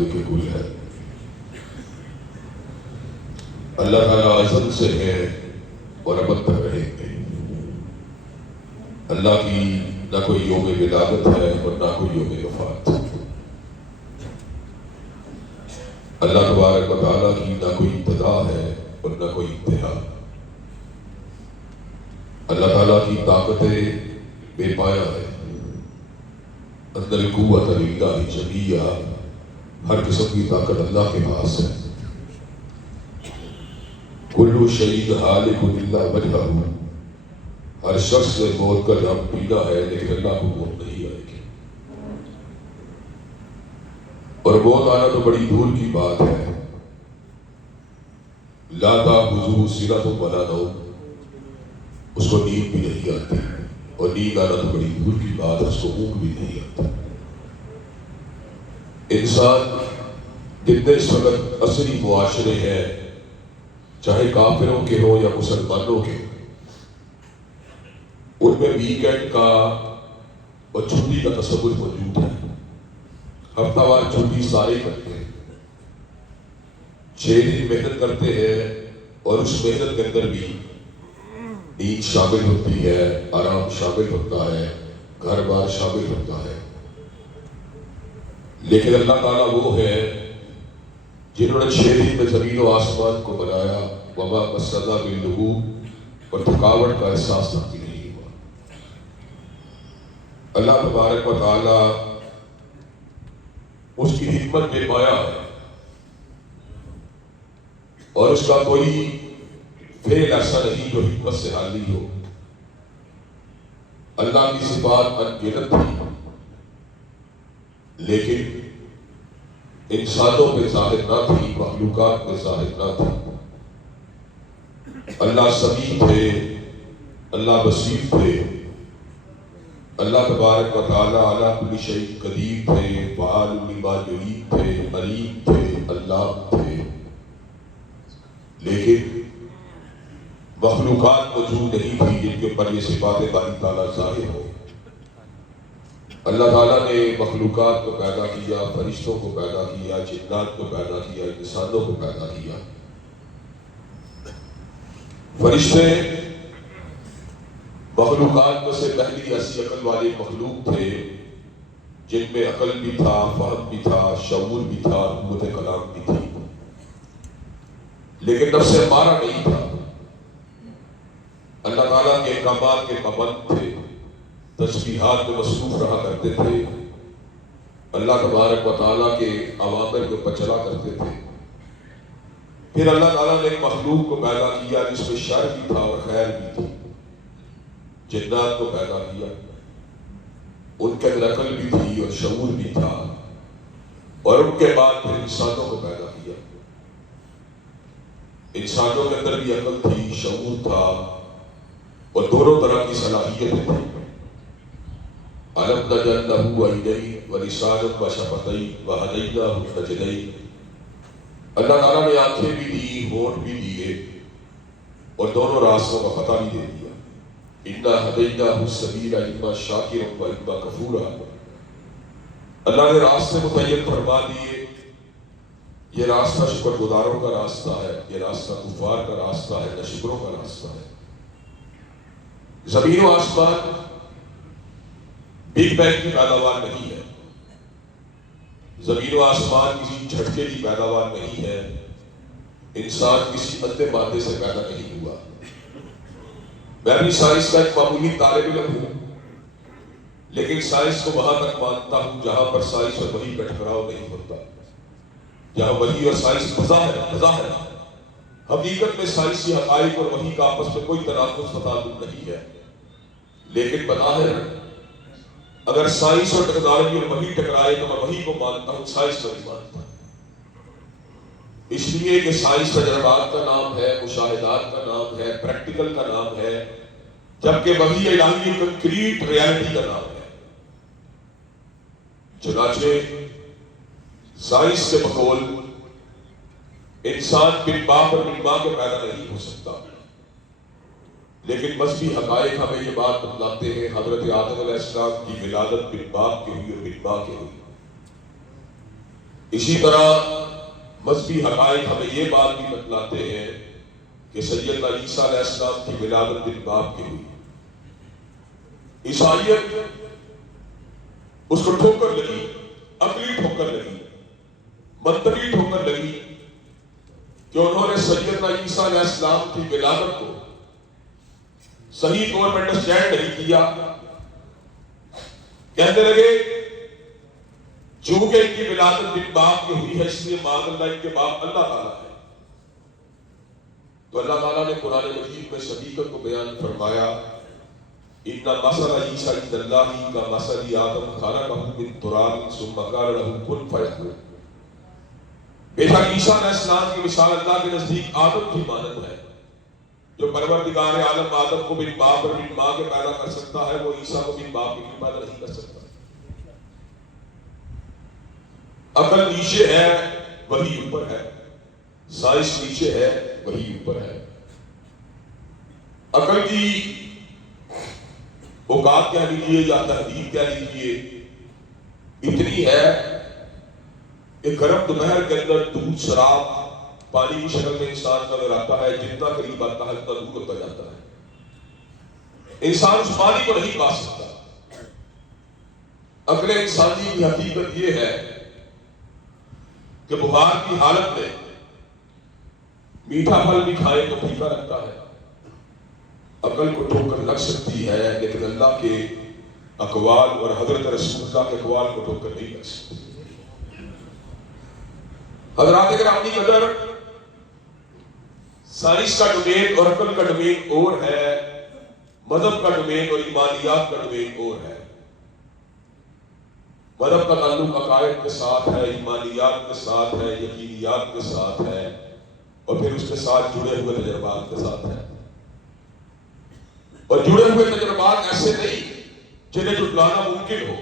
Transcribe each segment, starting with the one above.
مالک کل ہے۔ اللہ تعالیٰ ازل سے ہے اور ابد تک رہیں گے۔ اللہ کی نہ کوئی یوم ولادت ہے اور نہ کوئی یوم وفات۔ اللہ تبارک و تعالیٰ کی نہ کوئی ابتدا ہے اور نہ کوئی انتہا۔ اللہ تعالیٰ کی طاقتیں بے پایہ ہے۔ اندر القوت للہ جمیعہ، ہر قسم کی طاقت اللہ کے پاس ہے۔ کل شیء ہالک الا وجہہ، ہر شخص نے موت کا جام پینا ہے لیکن اللہ کو موت نہیں آئے گی۔ اور موت آنا تو بڑی دور کی بات ہے۔ لا تأخذہ سنۃ ولا نوم، اس کو نیند بھی نہیں آتی، اور نیند آنا تو بڑی دور کی بات ہے، اس کو اونگ بھی نہیں آتی۔ انسان جتنے اس وقت عصری معاشرے ہیں، چاہے کافروں کے ہوں یا مسلمانوں کے، ان میں ویکینڈ کا اور چھٹی کا تصور موجود ہے۔ ہفتہ وار چھٹی سارے کرتے ہیں، 6 دن محنت کرتے ہیں، اور اس محنت کے اندر بھی نیند شامل ہوتی ہے، آرام شامل ہوتا ہے، گھر بار شامل ہوتا ہے۔ لیکن اللہ تعالیٰ وہ ہے جنہوں نے 6 دن میں زمین و آسمان کو بنایا، وما مسنا من لغوب، اور تھکاوٹ کا احساس تک بھی نہیں ہوا۔ اللہ تبارک و تعالیٰ اس کی حکمت بے پایہ ہے، اور اس کا کوئی فعل ایسا نہیں جو حکمت سے خالی ہو۔ اللہ کی صفات انگنت تھی، لیکن انسانوں پہ ظاہر نہ تھی، مخلوقات پہ ظاہر نہ تھی۔ اللہ سمیع تھے، اللہ بصیر تھے، اللہ تبارک و تعالیٰ علی کل شیء قدیر تھے، فعال لما یرید تھے، علیم تھے، اللہ تھے۔ لیکن مخلوقات موجود نہیں تھی جن کے اوپر یہ صفات باری تعالیٰ ظاہر ہو۔ اللہ تعالیٰ نے مخلوقات کو پیدا کیا، فرشتوں کو پیدا کیا، جنات کو پیدا کیا، انسانوں کو پیدا کیا۔ فرشتے مخلوقات میں سے پہلی ایسی عقل والے مخلوق تھے جن میں عقل بھی تھا، فہم بھی تھا، شعور بھی تھا، قوت کلام بھی تھی، لیکن نفس امارہ نہیں تھا۔ اللہ تعالیٰ کے احکامات کے پابند تھے، تسبیحات میں مصروف رہا کرتے تھے، اللہ تبارک و تعالیٰ کے اوامر کے اوپر چلا کرتے تھے۔ پھر اللہ تعالیٰ نے ایک مخلوق کو پیدا کیا جس میں شر بھی تھا اور خیر بھی تھی، جنات کو پیدا کیا، ان کے اندر عقل بھی تھی اور شعور بھی تھا، اور ان کے بعد پھر انسانوں کو پیدا کیا۔ انسانوں کے اندر بھی عقل تھی، شعور تھا، اور دونوں طرح کی صلاحیتیں تھیں۔ أَلَمْ نَجْعَل لَّهُ عَيْنَيْنِ وَلِسَانًا وَشَفَتَيْنِ وَهَدَيْنَاهُ النَّجْدَيْنِ۔ اللہ تعالیٰ نے آنکھیں بھی دی، ہونٹ بھی دیے، اور دونوں راستوں کا پتہ بھی دے دیا۔ إِنَّا هَدَيْنَاهُ السَّبِيلَ إِمَّا شَاكِرًا وَإِمَّا كَفُورًا۔ اللہ نے راستے متعین فرما دیے، یہ راستہ شکر گزاروں کا راستہ ہے، یہ راستہ کفار کا راستہ ہے، نہ شکروں کا راستہ ہے۔ زمین و آسمان بگ بینگ کی پیداوار نہیں ہے، زمین و آسمان کسی جھٹکے کی پیداوار نہیں ہے، انسان کسی ادھے مادے سے پیدا نہیں ہوا۔ میں بھی سائنس کا ایک معمولی طالب علم ہوں، لیکن سائنس کو وہاں تک مانتا ہوں جہاں پر سائنس اور وحی کا ٹکراؤ نہیں ہوتا، جہاں وحی اور سائنس بظاہر حقیقت میں سائنسی حقائق اور وحی کا آپس میں کوئی تناقض تعلق نہیں ہے، لیکن بظاہر اگر سائنس اور ٹیکنالوجی اور وحی ٹکرائے تو میں وحی کو مانتا ہوں، سائنس کو نہیں مانتا، اس لیے کہ سائنس تجربات کا نام ہے، مشاہدات کا نام ہے، پریکٹیکل کا نام ہے، جبکہ وحی الہی کنکریٹ ریالٹی کا نام ہے۔ چنانچہ سائنس کے بقول انسان بن باپ اور بن ماں کے پیدا نہیں ہو سکتا، لیکن مذہبی حقائق ہمیں یہ بات بتلاتے ہیں حضرت آدم علیہ السلام کی ولادت بن باپ کی ہوئی اور بن ماں کی ہوئی۔ اسی طرح مذہبی حقائق ہمیں یہ بات بھی بتلاتے ہیں کہ سیدنا عیسیٰ علیہ السلام کی ولادت بن باپ کی ہوئی. عیسائیت اس کو ٹھوکر لگی، عقلی ٹھوکر لگی، منطقی ٹھوکر لگی کہ انہوں نے سیدنا عیسیٰ علیہ السلام کی ولادت کو صحیح طور پر انڈرسٹینڈ نہیں کیا. کہنے لگے چونکہ ان کی ولادت بن باپ کی ہوئی ہے اس لیے معاذ اللہ ان کے باپ اللہ تعالیٰ ہے. تو اللہ تعالیٰ نے قرآن مجید میں اس حقیقت کو بیان فرمایا ان مثل عیسیٰ عند اللہ کمثل آدم خلقہ من تراب ثم قال له کن فیکون. بے شک عیسیٰ علیہ السلام کی مثال اللہ کے نزدیک آدم کی مانند ہے. جو پروردگار عالم آدم کو بن باپ اور بن ماں کے پیدا کر سکتا ہے وہ عیسیٰ کو بن باپ کے پیدا نہیں کر سکتا. عقل نیچے ہے وہی اوپر ہے، سائنس نیچے ہے وہی اوپر ہے. عقل کی اوقات کہہ لیجیے یا تحدید کہہ لیجیے اتنی ہے کہ گرم دوپہر کے اندر دودھ شراب پانی کی شکل میں انسان نظر آتا ہے، جتنا قریب آتا ہے اتنا دور ہوتا جاتا ہے. انسان اس پانی کو نہیں پا سکتا. عقل انسانی کی حقیقت یہ ہے کہ بخار کی حالت میں میٹھا پھل بھی کھائے تو پھیکا لگتا ہے. عقل کو ٹھوکر لگ سکتی ہے لیکن اللہ کے اقوال اور حضرت رسول اللہ کے اقوال کو ٹھوکر نہیں لگ سکتی. حضرات گرامی قدر سائنس کا ڈومین اور عقل کا ڈومین اور ہے، مذہب کا ڈومین اور ایمانیات کا ڈومین اور ہے. مذہب کا تعلق عقائد کے ساتھ ہے، ایمانیات کے ساتھ ہے، یقینیات کے ساتھ ہے اور پھر اس کے ساتھ جڑے ہوئے تجربات کے ساتھ ہے. اور جڑے ہوئے تجربات ایسے نہیں جنہیں جھٹلانا ممکن ہو،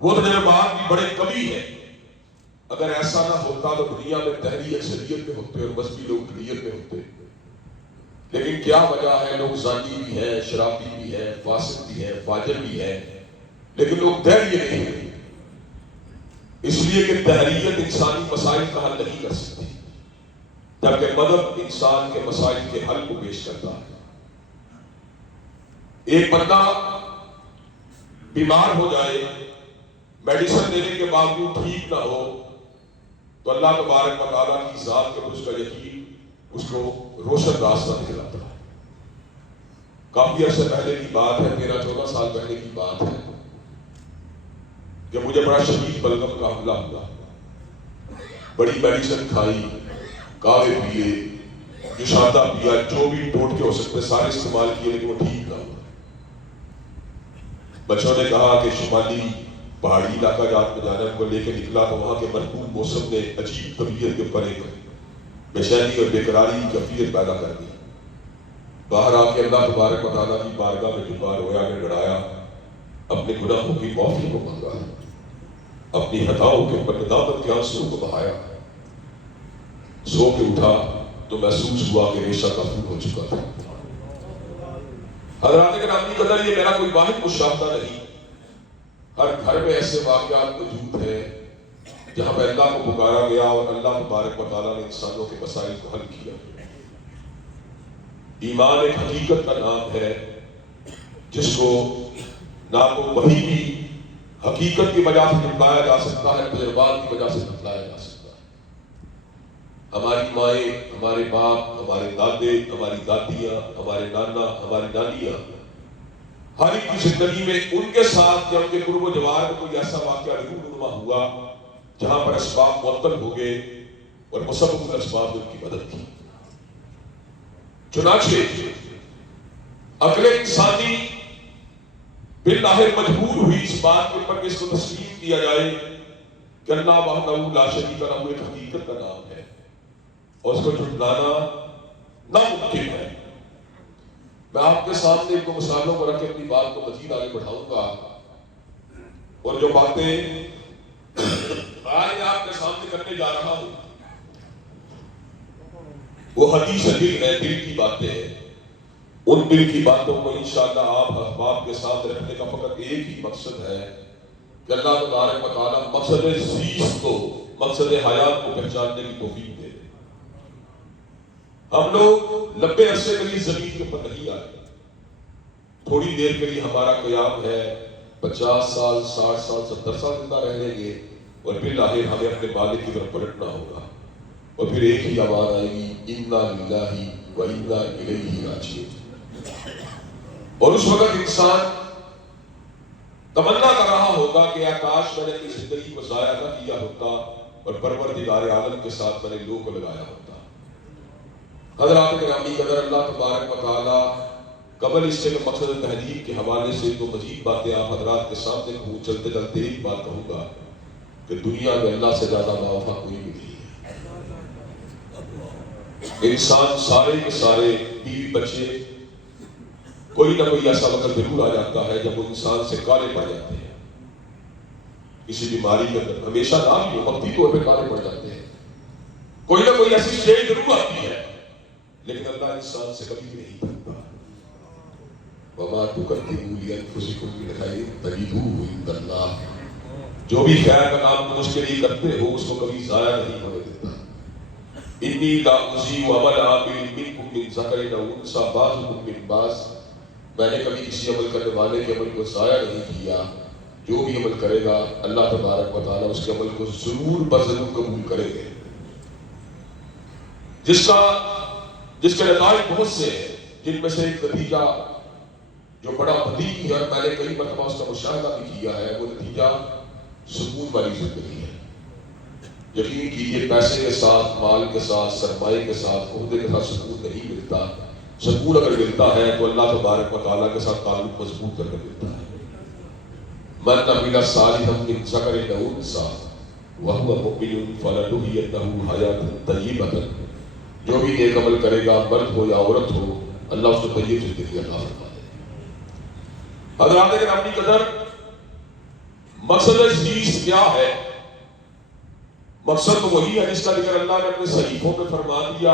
وہ تجربات بھی بڑے کمی ہیں. اگر ایسا نہ ہوتا تو دنیا میں تحریک اکثریت میں ہوتے اور مذہبی لوگ اقلیت میں ہوتے. لیکن کیا وجہ ہے؟ لوگ زانی بھی ہیں، شرابی بھی ہیں، فاسق بھی ہیں، فاجر بھی ہیں، لیکن لوگ دہریے نہیں ہیں. اس لیے کہ تحریت انسانی مسائل کا حل نہیں کر سکتی، جبکہ مذہب انسان کے مسائل کے حل کو پیش کرتا ہے. ایک بندہ بیمار ہو جائے، میڈیسن دینے کے باوجود ٹھیک نہ ہو تو اللہ تبارک و تعالیٰ کی ذات کے اس کا یقین اس کو روشن راستہ دکھلاتا ہے. کافی عرصے پہلے کی بات ہے، 13-14 سال پہلے کی بات ہے کہ مجھے بڑا شدید بلغم کا حملہ ہوا. بڑی میڈیسن کھائی، کاوے پیے، جوشادہ پیا، جو بھی ٹوٹکے ہو سکتے سارے استعمال کیے لیکن وہ ٹھیک نہ ہوا. بچوں نے کہا کہ شمالی پہاڑی علاقہ جات میں جانے کو لے کے نکلا تو وہاں کے مرطوب موسم نے عجیب طبیعت کے اوپر ایک بے چینی اور بے قراری کی کیفیت پیدا کر دی. باہر آ کے اللہ تبارک و تعالیٰ کی بارگاہ میں جھکا، رویا میں لڑایا، اپنے گناہوں کی معافی کو مانگا، اپنی خطاؤں کے اوپر ندامت کے آنسو کو بہایا. سو کے اٹھا تو محسوس ہوا کہ ریشہ کافور ہو چکا تھا. حضرات گرامی قدر یہ میرا کوئی واحد مشاہدہ نہیں، ہر گھر میں ایسے واقعات موجود ہیں جہاں پہ اللہ کو پکارا گیا اور اللہ تبارک و تعالیٰ نے انسانوں کے مسائل کو حل کیا. ایمان ایک حقیقت کا نام ہے جس کو نہ کو وہی بھی حقیقت کی وجہ سے بتلایا جا سکتا ہے، تجربات کی وجہ سے بتلایا جا سکتا ہے. ہماری مائیں، ہمارے باپ، ہمارے دادے، ہماری دادیاں، ہمارے نانا، ہماری نانیاں، ہر ایک کی زندگی میں ان کے ساتھ یا ان کے قرب و جوار میں کوئی ایسا واقعہ رونما ہوا جہاں پر اسباب معطل ہو گئے اور مسبب الاسباب نے ان کی مدد کی. چنانچہ عقل انسانی بالآخر مجبور ہوئی اس بات کے اوپر کہ اس کو تسلیم کیا جائے کہ اللہ وحدہ لا شریک لہ ایک حقیقت کا نام ہے اور اس کو جھٹلانا ناممکن ہے. میں آپ کے سامنے ان کو مثالوں کو رکھ کے اپنی بات کو مزید آگے بڑھاؤں گا اور جو باتیں آج آپ کے سامنے کرنے جا رہا ہوں وہ حدیث دل ہے، دل کی باتیں ہیں. ان دل کی باتوں کو انشاءاللہ آپ احباب کے ساتھ رکھنے کا فقط ایک ہی مقصد ہے کہ اللہ تبارک و تعالیٰ مقصد زیست کو، مقصد حیات کو پہچاننے کی توفیق دے دے۔ ہم لوگ لمبے عرصے کے لیے زمین کے اوپر نہیں آئے، تھوڑی دیر کے لیے ہمارا قیام ہے، 50 سال 60 سال 70 سال زندہ رہ لیں گے، اور پھر لاہر ہمیں اپنے مالک کی طرف پلٹنا ہوگا، اور پھر ایک ہی آواز آئے گی، انا للہ و انا الیہ راجعون۔ اور اس وقت انسان تمنا کر رہا ہوگا کہ کاش میں نے اپنی زندگی کو ضائع نہ کیا ہوتا اور پروردگار عالم کے ساتھ میں نے لوہ کو لگایا ہوتا۔ حضرات گرامی قدر، اللہ تبارک و تعالیٰ قبل اس سے مقصد تحریک کے حوالے سے تو مزید باتیں آپ حضرات کے سامنے کہوں، چلتے چلتے ایک بات کہوں گا کہ دنیا میں اللہ سے زیادہ باوفا کوئی بھی نہیں ہے۔ انسان سارے کے سارے بیوی بچے، کوئی نہ کوئی ایسا وقت ضرور آ جاتا ہے جب وہ انسان سے کالے پڑ جاتے ہیں، کسی بیماری کے اندر، ہمیشہ نہ بھی ہو، وقتی طور پہ کالے پڑ جاتے ہیں، کوئی نہ کوئی ایسی شے ضرور آتی ہے، لیکن اللہ انسان سے کبھی بھی نہیں کرتا۔ وَمَا تُقَدِّمُوا لِأَنفُسِكُم مِّنْ خَيْرٍ تَجِدُوهُ عِندَ اللَّهِ، جو بھی خیر کا کام تم اس کے لیے کرتے ہو اس کو کبھی ضائع نہیں ہونے دیتا۔ إِنِّي لَا أُضِيعُ عَمَلَ عَامِلٍ مِّنكُم مِّن ذَكَرٍ أَوْ أُنثَىٰ بَعْضُكُم مِّن بَعْضٍ، میں نے کبھی کسی عمل کرنے والے کے عمل کو ضائع نہیں کیا، جو بھی عمل کرے گا اللہ تبارک و تعالیٰ اس کے عمل کو ضرور بضرور قبول کرے گے، جس کے نتائج بہت سے ہیں، جن میں سے ایک نتیجہ جو بڑا بدیہی ہے اور میں نے کئی مرتبہ اس کا مشاہدہ بھی کیا ہے، وہ نتیجہ سکون والی زندگی ہے۔ یقین کیجیے پیسے کے ساتھ، مال کے ساتھ، سرمایے کے ساتھ، عہدے کے ساتھ سکون نہیں ملتا۔ سکون اگر ملتا ہے تو اللہ تبارک و تعالیٰ کے ساتھ تعلق مضبوط کر کے ملتا ہے۔ من عمل صالحا من ذکر او انثیٰ وہو مؤمن فلنحیینہ حیاۃ طیبۃ، جو بھی نیک عمل کرے گا مرد ہو یا عورت ہو، اللہ اس کو طیب زندگی عطا فرمائے۔ حضرات گرامی قدر، مقصد زیست کیا ہے؟ مقصد تو وہی ہے جس کا ذکر اللہ نے اپنے صحیفوں میں فرما دیا،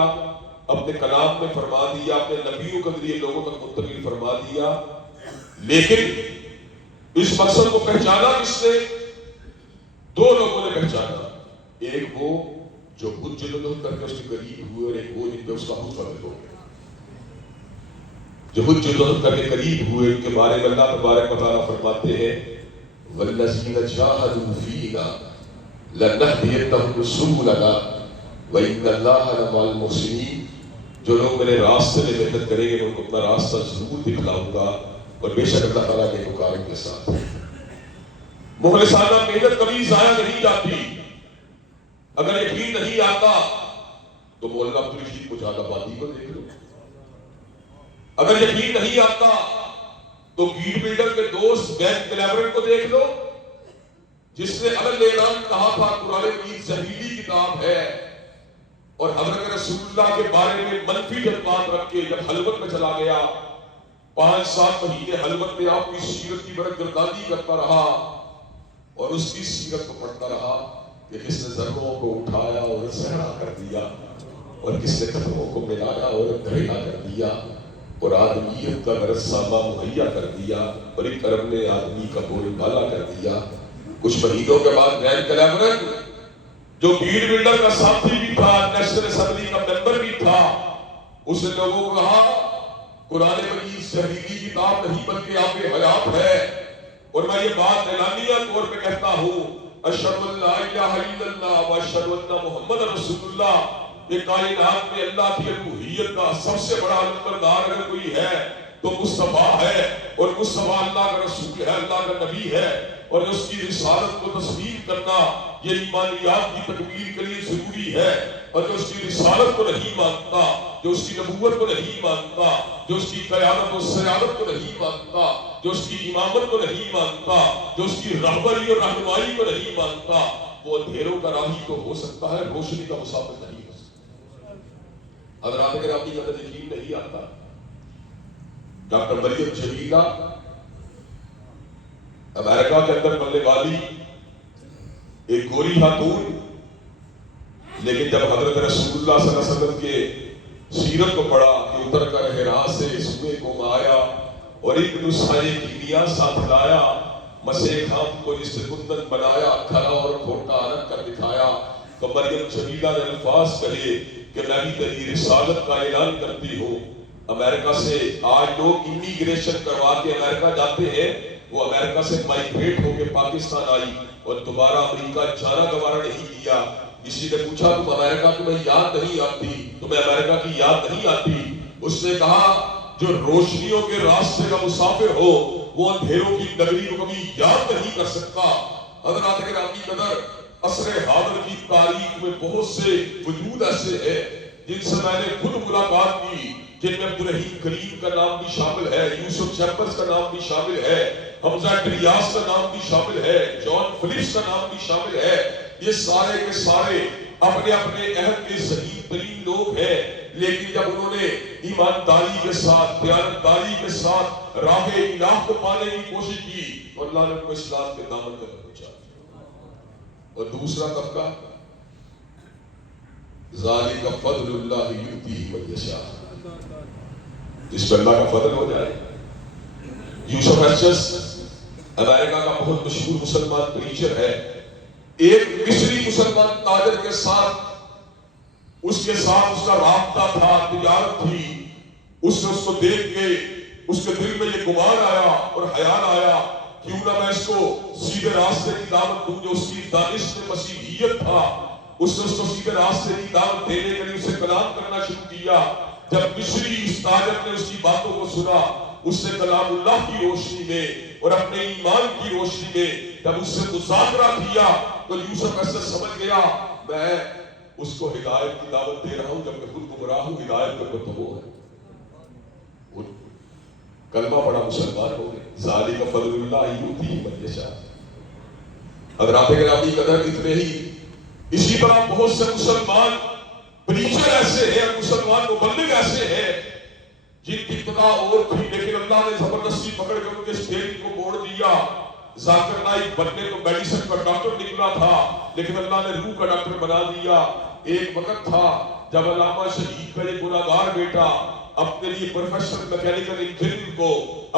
اپنے کلام میں فرما دیا، اپنے نبیوں کے ذریعے لوگوں تک منتقل فرما دیا، لیکن اس مقصد کو پہچانا کس نے؟ دو لوگوں نے پہچانا، ایک وہ جو خود جدوجہد کر کے اس کے قریب ہوئے، اور ایک وہ جن پہ اس کا خود فضل ہو گیا۔ جو خود جدوجہد کر کے قریب ہوئے ان کے بارے میں اللہ تبارک و تعالیٰ فرماتے ہیں وَالَّذِينَ جَاهَدُوا فِينَا لَنَهْدِيَنَّهُمْ سُبُلَنَا وَإِنَّ اللَّهَ لَمَعَ الْمُحْسِنِينَ، جو لوگ میرے راستے میں محنت کریں گے ان کو اپنا راستہ ضرور دکھلاؤں گا، اور بے شک اللہ تعالیٰ کے مقارن کے ساتھ مخلصانہ محنت کبھی ضائع نہیں جاتی۔ اگر یقین نہیں آتا تو مولانا عبدالرشید مجاہد آبادی کو دیکھ لو، اگر یقین نہیں آتا تو گیٹ بلڈر کے دوست بین کلیورن کو دیکھ لو، جس نے عدل اعلان کہا تھا قرآن مجید زہریلی کتاب ہے، اور حضرت رسول اللہ کے بارے میں منفی جذبات رکھ کے جب خلوت میں چلا گیا، 5-7 مہینے خلوت میں آپ کی سیرت کی برگردانی کرتا رہا، اور اس کی سیرت کو پڑھتا رہا کہ کس نے ذروں کو اٹھایا اور صحرا کر دیا، اور کس نے قدموں کو ملایا اور دھڑیا کر دیا، اور آدمیت کا غرض ساما مہیا کر دیا، اور ایک عرب نے آدمی کا بول بالا کر دیا۔ کچھ مہینوں کے بعد گرینڈ کلیورن جو گیٹ بلڈر کا ساتھی بھی تھا، نیشنل اسمبلی کا ممبر بھی تھا، اس نے لوگوں کو کہا قرآن مجید زہریلی کتاب نہیں بلکہ آپ حیات ہے، اور میں یہ بات اعلانیہ طور پہ کہتا ہوں، اشہد ان لا الہ الا اللہ و اشہد ان محمد رسول اللہ، کہ کائنات میں اللہ کی الوہیت کا سب سے بڑا نمبردار اگر کوئی ہے تو مصطفیٰ ہے، اور مصطفیٰ اللہ کا رسول ہے، اللہ کا نبی ہے، اور اس کی رسالت کو تسلیم کرنا یہ ایمانیات کی تکمیل کے لیے ضروری ہے، اور جو اس کی رسالت کو نہیں مانتا، جو اس کی نبوت کو نہیں مانتا، جو اس کی قیادت و سیادت کو نہیں مانتا، جو اس کی امامت کو نہیں مانتا، جو اس کی رہبری اور رہنمائی کو نہیں مانتا، وہ اندھیروں کا راہی تو ہو سکتا ہے، روشنی کا مسافر نہیں ہو سکتا۔ حضرات اگر آپ کی قدر یقین نہیں آتا، ڈاکٹر مریم جمیلہ امریکہ کے اندر بننے والی ایک گوری خاتون، لیکن جب حضرت رسول اللہ صلی اللہ علیہ وسلم کے سیرت کو پڑھا کہ اتر کر حرا سے سوئے کو آیا اور ایک نسخہ کیمیا ساتھ لایا، مسیح خام کو جس سے کندن بنایا کھڑا اور کھوٹا الگ کر دکھایا، تو مریم جمیلہ نے الفاظ کہے کہ میں بھی تیری رسالت کا اعلان کرتی ہوں۔ امریکہ سے آج لوگ امیگریشن کروا کے امریکہ جاتے ہیں، وہ امریکہ سے مائگریٹ ہو کے پاکستان آئی اور دوبارہ امریکہ جانا گوارا نہیں کیا۔ کسی نے پوچھا تم امریکہ تمہیں یاد نہیں آتی، تمہیں امریکہ کی یاد نہیں آتی؟ اس نے کہا جو روشنیوں کے راستے کا مسافر ہو وہ اندھیروں کی نگری کو کبھی یاد نہیں کر سکتا۔ حضرات گرامی قدر، عصر حاضر کی تاریخ میں بہت سے وجود ایسے ہیں جن سے میں نے خود ملاقات کی، جن میں عبدالرحیم کریم کا نام بھی شامل ہے، یوسف چیمبرز کا نام بھی شامل ہے، حمزہ ڈریاس کا نام بھی شامل ہے، جان فلپس کا نام بھی شامل ہے۔ یہ سارے کے سارے اپنے اپنے عہد کے ذہین ترین لوگ ہیں، لیکن جب انہوں نے ایمانداری کے ساتھ، دیانتداری کے ساتھ راہ الہ کو پانے کی کوشش کی تو اللہ نے ان کو اسلام کے دامن تک پہنچا۔ اور دوسرا طبقہ، ذالک فضل اللہ یؤتیہ من یشاء، جس پر اللہ کا فضل ہو جائے۔ یوسف ایسچس امریکہ کا بہت مشہور مسلمان پریچر ہے۔ ایک مصری مسلمان تاجر کے ساتھ اس کا رابطہ تھا، تجارت تھی۔ اس نے اس کو دیکھ کے اس کے دل میں یہ گمان آیا اور خیال آیا کیوں نہ میں اس کو سیدھے راستے کی دعوت دوں، جو اس کی دانش میں مسیحیت تھا۔ اس نے اس کو سیدھے راستے کی دعوت دینے کے لیے اسے کلام کرنا شروع کیا۔ جب مصری اس تاجر نے اس کی باتوں کو سنا، اس نے کلام اللہ کی روشنی میں اور اپنے ایمان کی روشنی میں جب اس سے مذاکرہ کیا تو یوسف ایسے سمجھ گیا میں اس کو ہدایت کی دعوت دے رہا ہوں جب میں خود گمراہ ہوں، ہدایت کا تو وہ ہے۔ کلمہ پڑا، مسلمان ہو گئے۔ ذالک فضل اللہ یؤتیہ من یشاء۔ حضرات گرامی قدر، اتنے ہی اسی طرح بہت سے مسلمان پریچر ایسے ہیں، مسلمان مبلغ ایسے ہیں جن کی ابتدا اور تھی، لیکن اللہ نے زبردستی پکڑ کر ان کے اسٹیج کو موڑ دیا۔ ذاکر نائک بننے کو میڈیسن کا ڈاکٹر نکلا تھا، لیکن اللہ نے روح کا ڈاکٹر بنا دیا۔ ایک وقت تھا جب علامہ شہید کا یہ گناہگار بیٹا اپنے لیے پروفیشنل میکینیکل انجینئرنگ کو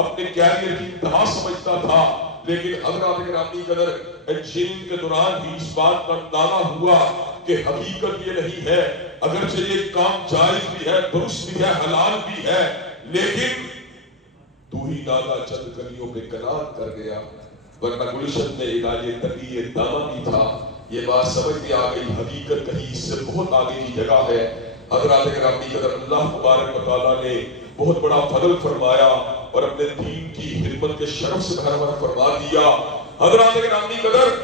اپنے کیریئر کی انتہا سمجھتا تھا، لیکن حضرات گرامی قدر انجینئرنگ کے دوران ہی اس بات کا اندازہ ہوا کہ حقیقت یہ نہیں ہے، اگرچہ یہ کام جائز بھی ہے، درست بھی ہے، حلال بھی ہے، لیکن تو ہی نالا چند کلیوں پہ کنار کر گیا، ورنہ گلشن میں علاج تقی دامہ بھی تھا۔ یہ بات سمجھ میں آ گئی، حقیقت کہیں اس سے بہت آگے کی جگہ ہے۔ حضرات گرامی قدر، اللہ تبارک و تعالیٰ نے بہت بڑا فضل فرمایا اور اپنے دین کی خدمت کے شرف سے بھرپور فرما دیا۔ حضرات گرامی قدر،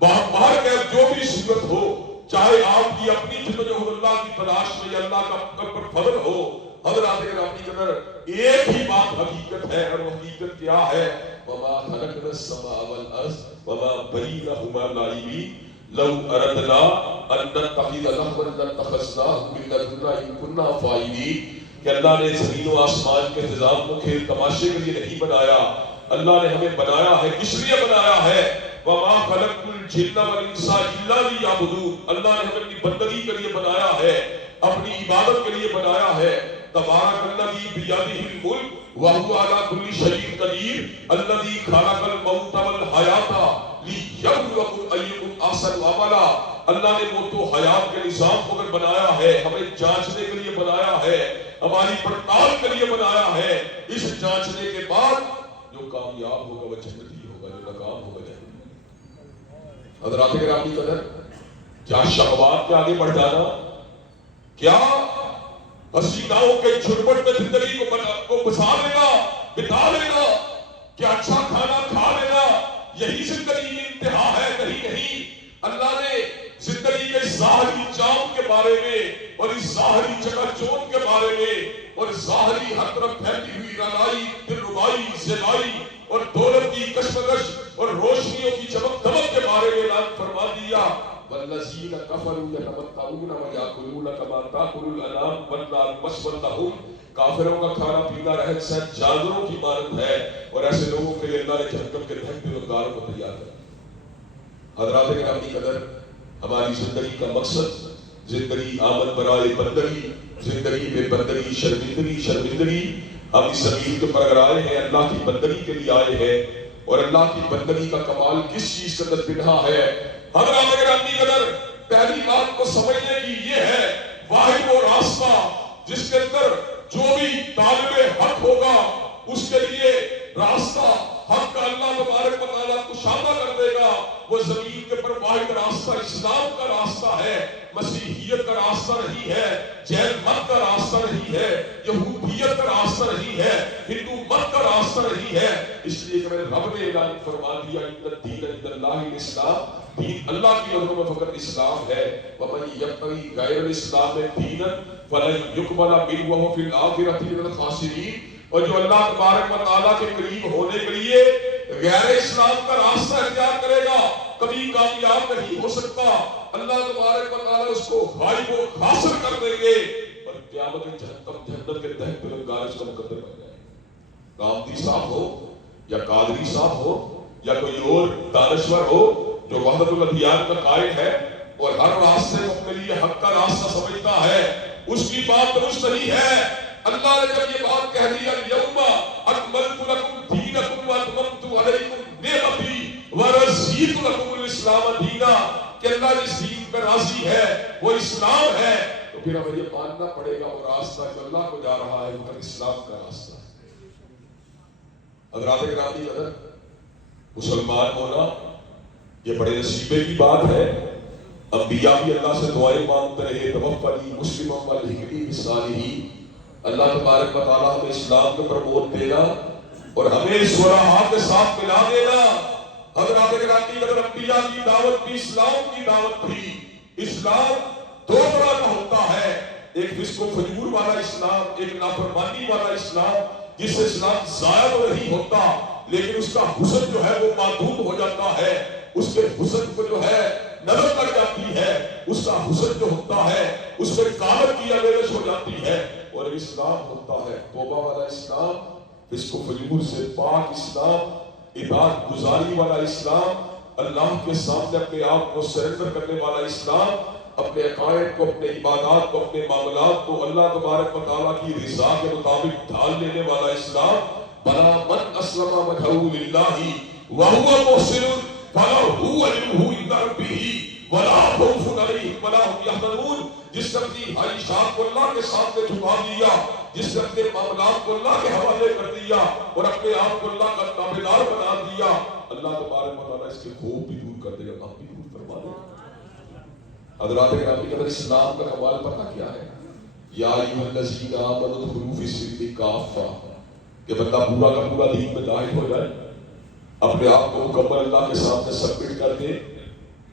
باہر کے جو بھی صورت ہو، چاہے آپ کی اپنی جدوجہد اللہ کی تلاش میں یا اللہ کا پر فضل ہو، حضرات گرامی قدر ایک ہی بات حقیقت ہے، اور وہ حقیقت کیا ہے؟ وما خلقنا السماء والارض وما بينهما لاعبين لو اردنا ان نتخذ لهوا لاتخذناه من لدنا ان كنا فاعلين۔ کہ اللہ نے زمین و آسمان کے انتظام کو کھیل تماشے کے لیے نہیں بنایا، اللہ نے ہمیں بنایا ہے، کس لیے بنایا ہے؟ وما خلقت الجن والانس الا ليعبدون۔ اللہ نے ہمیں اپنی بندگی کے لیے بنایا ہے، اپنی عبادت کے لیے بنایا ہے۔ تبارک الذی بیدہ الملک وهو على كل شيء قدير الذي خلق الموت والحیات لیبلوکم ایکم احسن عملا۔ اللہ نے موت و حیات کے نظام کو اگر بنایا ہے، ہمیں جانچنے کے لیے بنایا ہے، ہماری پڑتال کے لیے بنایا ہے۔ اس جانچنے کے بعد جو کامیاب ہوگا وہ جنتی ہوگا، جو ناکام ہوگا جہنمی۔ حضرات گرامی قدر، کیا شہوات کے آگے بڑھ جانا، کیا حسیناؤں کے جھرمٹ میں زندگی کو بسا لینا، بتا لینا، کہ اچھا کھانا کھا لینا یہی زندگی کی انتہا ہے؟ نہیں۔ اللہ نے زندگی کے ظاہری جام کے بارے میں اور اس ظاہری چکا چوند کے بارے میں اور ظاہری ہر طرف پھیلتی ہوئی رعنائی، دلربائی، زیبائی اور دولت کی کشمکش اور روشنیوں کی چمک دمک کے بارے میں اعلان فرما دیا۔ والذین کفروا یتمتعون ویاکلون کما تاکل الانعام والنار مثوی لہم۔ کافروں کا کھانا پینا رہن سہن جانوروں کی مانند ہے، اور ایسے لوگوں کے لیے اللہ نے جہنم کے دہکتے ہوئے انگاروں کو تیار کر۔ حضرات گرامی قدر، ہماری زندگی کا مقصد زندگی آمد برائے بندگی، زندگی میں بندگی، شرمندگی۔ ہم اس زمین کے پر اگر آئے ہیں اللہ کی بندگی کے لیے آئے ہیں، اور اللہ کی بندگی کا کمال کس چیز کے اندر بنہا ہے؟ حضرات گرامی قدر، پہلی بات کو سمجھنے کی یہ ہے، واحد وہ راستہ جس کے اندر جو بھی طالب حق ہوگا اس کے لیے راستہ حق کا اللہ تبارک و تعالیٰ کشادہ کر دے گا، وہ زمین کے پر واحد راستہ اسلام کا راستہ ہے، مسیحیت کا راستہ نہیں ہے، جین مت کا راستہ نہیں ہے، یہودیت کا راستہ نہیں ہے، ہندو مت کا راستہ نہیں ہے۔ اس لیے کہ میرے رب نے اعلان فرما دیا، ان الدین عند اللہ الاسلام، دین اللہ کی نظروں میں فقط اسلام ہے، ومن یبتغی غیر الاسلام دینا فلن یقبل منہ وہو فی الآخرۃ من الخاسرین۔ اور جو اللہ تبارک و تعالیٰ کے قریب ہونے کے لیے غیر اسلام کا راستہ اختیار کرے گا کبھی کامیاب نہیں ہو سکتا، اللہ تبارک و تعالیٰ اس کو غائب و خاسر کر دیں گے، اور قیامت جہنم کے تحت گار اس کا مقدر بن جائے گا۔ قامتی صاحب ہو یا قادری صاحب ہو یا کوئی اور دانشور ہو جو وحدت الادیان کا قائل ہے اور ہر راستے کو اپنے لیے حق کا راستہ سمجھتا ہے، اس کی بات درست نہیں ہے۔ اللہ نے جب یہ بات کہہ دی، الیوم اکملت لکم دینکم واتممت علیکم نعمتی ورضیت لکم الاسلام دینا، کہ اللہ جس دین پر راضی ہے وہ اسلام ہے، تو پھر ہمیں یہ ماننا پڑے گا وہ راستہ جو اللہ کو جا رہا ہے وہ اسلام کا راستہ ہے۔ حضرات گرامی قدر، مسلمان ہونا یہ بڑے نصیبے کی بات ہے۔ انبیاء بھی اللہ سے دعائیں مانگتے رہے، توفنی مسلما والحقنی بالصالحین۔ اللہ تبارک و تعالیٰ ہمیں اسلام کے پروموٹ دینا اور ہمیں صلحاء کے ساتھ ملا دینا۔ حضرات گرامی قدر، انبیاء کی دعوت بھی اسلام کی دعوت تھی۔ اسلام دو طرح کا ہوتا ہے، ایک فسق و فجور والا اسلام، ایک نافرمانی والا اسلام، جس سے اسلام ضائع تو نہیں ہوتا لیکن اس کا حسن جو ہے وہ معدوم ہو جاتا ہے، اس کے حسن کو جو ہے نظر لگ جاتی ہے، اس کا حسن جو ہوتا ہے اس میں کامل کی آمیزش ہو جاتی ہے۔ اور اسلام ہوتا ہے توبہ والا اسلام، فسق و فجور سے پاک اسلام، اطاعت گزاری والا اسلام، اللہ کے سامنے اپنے آپ کو سرنڈر کرنے والا اسلام، اپنے عقائد کو، اپنے عبادات کو، اپنے معاملات کو اللہ تبارک و تعالیٰ کی رضا کے مطابق ڈھال لینے والا اسلام۔ بلا من اسلم وجہہ للہ وہو محسن فلہ اجرہ عند ربہ ولا خوف علیہم ولا هم یحزنون۔ جس نے اپنی خواہشات کو اللہ کے سامنے جھکا دیا، جس نے اپنے معاملات کو اللہ کے حوالے کر دیا اور اپنے آپ کو اللہ کا تابعدار بنا دیا، اللہ تبارک و تعالیٰ اس کے خوف بھی دور کر دے گا، غم بھی دور فرما دے گا۔ حضرات گرامی قدر، اسلام کا کمال پتہ کیا ہے؟ یا ایھا الذین آمنوا ادخلوا فی السلم کافہ، کہ بندہ پورا کا پورا دین میں داخل ہو جائے، اپنے آپ کو مکمل اللہ کے سامنے سبمٹ کر دے،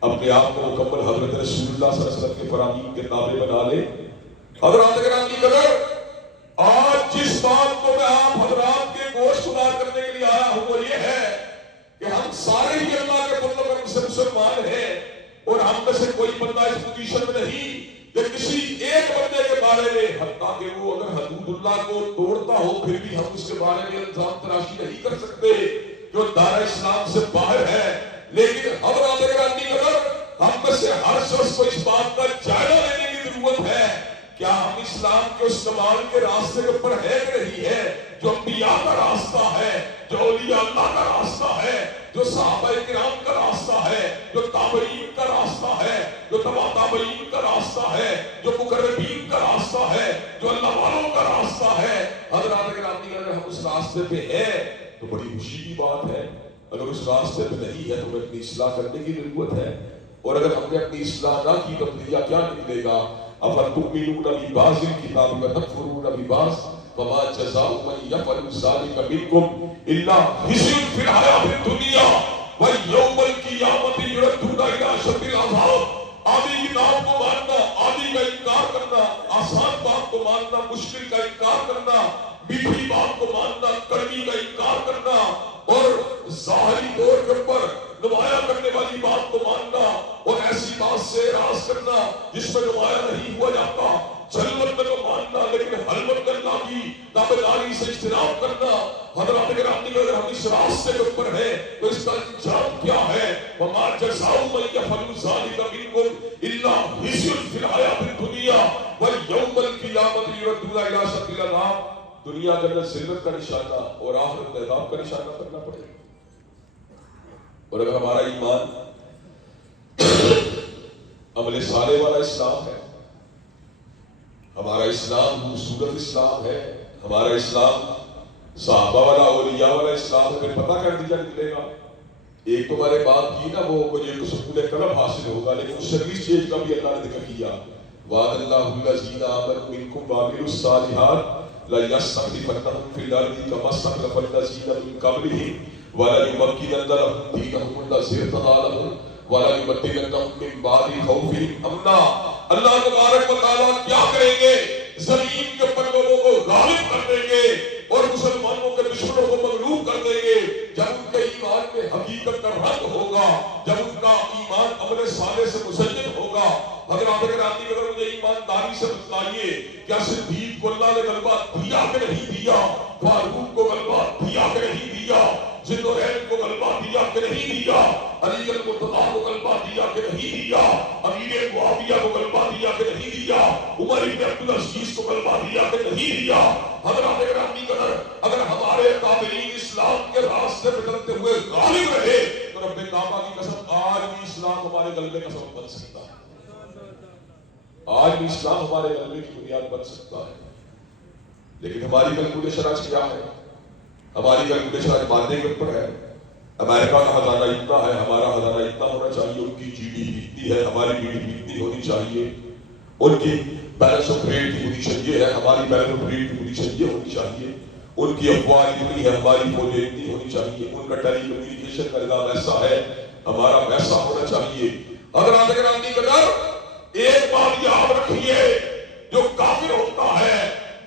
اپنے آپ کو مکمل حضرت رسول اللہ صلی اللہ علیہ وسلم کے فرامین کے تابع بنا لے۔ حضرات گرامی قدر، آج جس بات کو میں آپ حضرات کے گوشت شمار کرنے کے لیے آیا ہوں وہ یہ ہے کہ ہم سارے ہی اللہ کے فضل و کرم سے مسلمان ہیں، اور ہم میں سے کوئی بندہ اس پوزیشن میں نہیں کہ کسی ایک بندے کے بارے میں، حتیٰ کہ وہ اگر حدود اللہ کو توڑتا ہو پھر بھی ہم اس کے بارے میں الزام تراشی نہیں کر سکتے جو دائرہ اسلام سے باہر ہے۔ لیکن حضرات گرامی قدر، ہم میں سے ہر شخص کو اس بات کا جائزہ لینے کی ضرورت ہے، کیا ہم اسلام کے اس کمال کے راستے کے اوپر ہے کہ نہیں ہے جو انبیاء کا راستہ ہے، جو اولیاء اللہ کا راستہ ہے، جو صحابہ کرام کا راستہ ہے، جو تابعین کا راستہ ہے، جو تبع تابعین کا راستہ ہے، جو مقربین کا راستہ ہے، جو اللہ والوں کا راستہ ہے۔ حضرات گرامی اگر ہم اس راستے پہ ہیں تو بڑی خوشی کی بات ہے، اگر اس راستے پہ نہیں ہے تو ہمیں اپنی اصلاح کرنے کی ضرورت ہے، اور اگر ہم نے اپنی اصلاح نہ کی تو نتیجہ کیا نکلے گا؟ افتؤمنون ببعض الکتاب وتکفرون ببعض فما جزاء من یفعل ذلک منکم الا خزی فی الحیاۃ الدنیا ویوم القیامۃ یردون الی اشد العذاب۔ آدھی کتاب کو ماننا، آدھی کا انکار کرنا، آسان بات کو ماننا، مشکل کا انکار کرنا، میٹھی بات کو ماننا، کڑوی کا انکار کرنا، اور ظاہری طور کے اوپر نمایاں کرنے والی بات کو ماننا، اور ایسی بات سے اعراض کرنا جس میں نمایاں نہیں ہوا جاتا، جلوت میں تو ماننا لیکن حلوت میں اللہ کی تابعداری سے اجتناب کرنا۔ حضرات گرامی اگر ہم اس راستے کے اوپر ہیں تو اس کا انجام کیا ہے؟ وما جزاء من یفعل ذلک منکم الا خزی فی الحیاۃ الدنیا ویوم القیامۃ یردون الی اشد العذاب۔ دنیا کے اندر ذلت کا نشانہ اور آخرت میں عذاب کا نشانہ بننا پڑے گا۔ حضرات گرامی اگر ہم اس راستے پہ ہیں تو اس کا انجام کیا ہے؟ وما جزاء من یفعل ذلک منکم الا خزی فی الحیاۃ الدنیا ویوم القیامۃ یردون الی اشد العذاب۔ دنیا کے اندر ذلت کا نشانہ اور آخرت میں عذاب کا نشانہ بننا پڑے گا۔ اور اگر ہمارا ایمان عمل صالح والا اسلام ہے، ہمارا اسلام خوبصورت اسلام ہے، ہمارا اسلام صحابہ والا اولیاء والا اسلام ہے، پھر پتہ کر دیا نکلے گا۔ ایک تو ہمارے بات کی نا وہ مجھے تو سکون قلب حاصل ہوگا، لیکن اس سروس چیز کا بھی اللہ نے ذکر کیا، وعد اللہ الذین آمنوا منکم وعملوا الصالحات لَيَسْتَخْلِفَنَّهُمْ فِي الْأَرْضِ كَمَا اسْتَخْلَفَ الَّذِينَ مِن قَبْلِهِمْ وَلَيُمَكِّنَنَّ لَهُمْ دِينَهُمُ الَّذِي ارْتَضَىٰ لَهُمْ وَلَيُبَدِّلَنَّهُم مِّن بَعْدِ خَوْفِهِمْ أَمْنًا۔ اللہ تبارک و تعالیٰ کیا کریں گے؟ زمین کے اوپر لوگوں کو غالب کر دیں گے اور مسلمانوں کے دشمنوں کو مغلوب کر دیں گے جب ان کے ایمان میں حقیقت کا رنگ ہوگا، جب ان کا ایمان عمل صالح سے مزین ہوگا۔ حضرات گرامی اگر مجھے ایمانداری سے بتلائیے کیا صدیق کو اللہ نے غلبہ دیا کہ نہیں دیا؟ فاروق کو غلبہ دیا کہ نہیں دیا؟ ذوالنورین کو غلبہ دیا کہ نہیں دیا؟ علی المرتضیٰ کو غلبہ دیا کہ نہیں دیا؟ امیر معاویہ کو غلبہ دیا کہ نہیں دیا؟ عمر بن عبدالعزیز کو غلبہ دیا کہ نہیں دیا؟ حضرات گرامی اگر ہمارے قابلین اسلام کے راستے پہ چلتے ہوئے غالب رہے تو رب کعبہ کی قسم آج بھی اسلام ہمارے غلبے کا سبب بن سکتا ہے، آج بھی اسلام ہمارے غلبے کی بنیاد بن سکتا ہے۔ لیکن ہماری کیلکولیشن آج کیا ہے؟ ہماری کیلکولیشن آج مادے کے اوپر ہے۔ امریکہ کا خزانہ اتنا ہے، ہمارا خزانہ اتنا ہونا چاہیے، ان کی جی ڈی پی اتنی ہے، ہماری جی ڈی پی اتنی ہونی چاہیے، ان کی بیلنس آف ٹریڈ کی پوزیشن یہ ہے، ہماری بیلنس آف ٹریڈ کی پوزیشن یہ ہونی چاہیے، ان کی افواج اتنی ہے، ہماری فوجیں اتنی ہونی چاہیے، ان کا ٹیلی کمیونیکیشن کا نظام ایسا ہے، ہمارا ویسا ہونا چاہیے۔ حضرات گرامی قدر ایک بات یاد رکھیے، جو کافر ہوتا ہے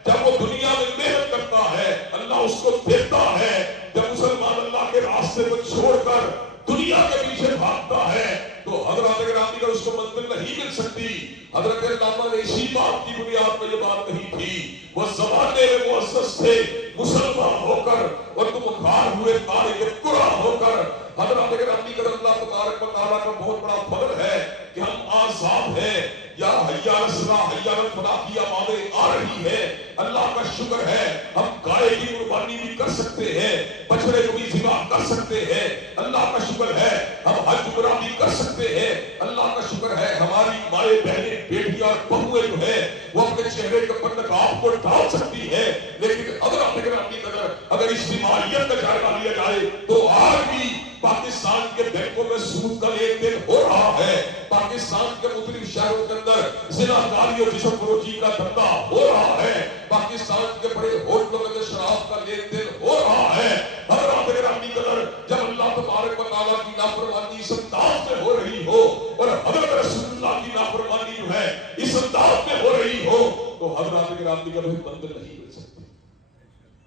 جب وہ دنیا میں محنت کرتا ہے اللہ اس کو دیتا ہے، جب مسلمان اللہ کے راستے کو چھوڑ کر دنیا کے پیچھے بھاگتا ہے تو حضرات گرامی کا اس کو منزل نہیں مل سکتی۔ حضرت علامہ نے اسی بات کی بنیاد پر یہ بات کہی تھی، وہ زمانے میں معزز تھے مسلمان ہو کر اور تم خار ہوئے تارک قرآن ہو کر۔ حضرات گرامی کا اللہ تبارک و تعالیٰ کا بہت بڑا فضل ہے کہ ہم آزاد ہیں، یا حیا الصلاۃ حیا الفلاح کی آوازیں آ رہی ہے، اللہ کا شکر ہے۔ ہم گائے کی قربانی بھی کر سکتے ہیں، بچڑے کو بھی ذبح کر سکتے ہیں، اللہ کا شکر ہے۔ ہم حج عمرہ بھی کر سکتے ہیں، اللہ کا شکر ہے۔ ہماری مائیں بہنیں بیٹیاں اور بہویں جو ہیں وہ اپنے چہرے کے اوپر نقاب کو ڈال سکتی ہیں، لیکن اگر اجتماعیت کا جائزہ لیا جائے تو آج بھی پاکستان کے بینکوں میں سود کا لین دین ہو رہا ہے، پاکستان کے مختلف شہروں کے اندر زناکاری اور جسم فروشی کا دھندا ہو رہا ہے، پاکستان کے بڑے ہوٹلوں میں شراب کا لین دین ہو رہا ہے۔ حضرات گرامی قدر جب اللہ تبارک و تعالیٰ کی نافرمانی اس انداز میں ہو رہی ہو اور حضرت رسول اللہ کی نافرمانی جو ہے اس انداز میں ہو رہی ہو تو حضرات گرامی قدر منزل نہیں مل سکتی،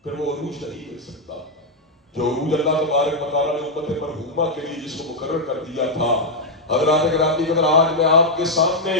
پھر وہ عروج نہیں مل سکتا جو عروج اللہ تبارک و تعالیٰ نے امت مرحومہ کے لیے جس کو مقرر کر دیا تھا۔ حضرات گرامی قدر آج میں آپ کے سامنے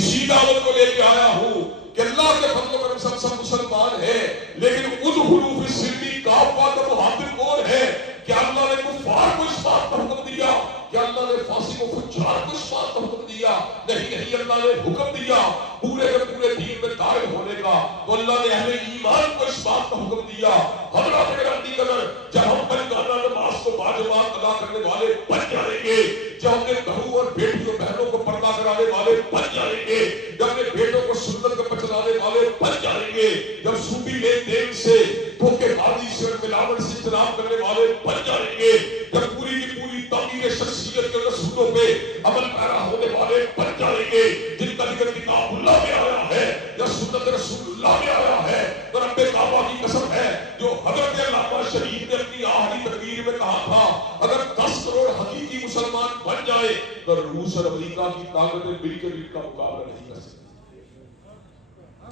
اسی دعوت کو لے کے آیا ہوں کہ اللہ کے فضل و کرم سے سب مسلمان ہیں، لیکن ادخلوا فی السلم کافہ کا مہاجر کون ہے؟ کیا اللہ نے کفار کو اس بات پر حکم دیا؟ کیا اللہ نے فاسق و فجار کو اس بات پر حکم دیا؟ نہیں، اللہ نے حکم دیا پورے کے پورے دین میں داخل ہونے کا، تو اللہ نے اہل ایمان کو اس بات کا حکم دیا۔ حضرات گرامی قدر جب ہم پنجگانہ نماز کو باجماعت ادا کرنے والے بن جائیں گے، جب اپنے بہو اور بیٹیوں بہنوں کو پردہ کرانے والے بن جائیں گے، جب اپنے بیٹوں کو سنت کو پچھلانے والے بن جائیں گے، جب سودی لین دین سے دھوکے بازی سے اور ملاوٹ سے اجتناب کرنے والے بن جائیں گے، جب پوری کی پوری تعمیر شخصیت کے رسولوں پہ عمل پیرا ہونے والے بن جائیں گے، جن کا ذکر کتاب اللہ میں آیا ہے یا سنت رسول اللہ میں آیا ہے، تو رب کعبہ کی قسم ہے جو حضرت علامہ شریف نے اپنی آخری تقریر میں کہا تھا، اگر 10 کروڑ حقیقی مسلمان بن جائے تو روس اور امریکہ کی طاقتیں مل کے بھی کا مقابلہ نہیں کر سکتی۔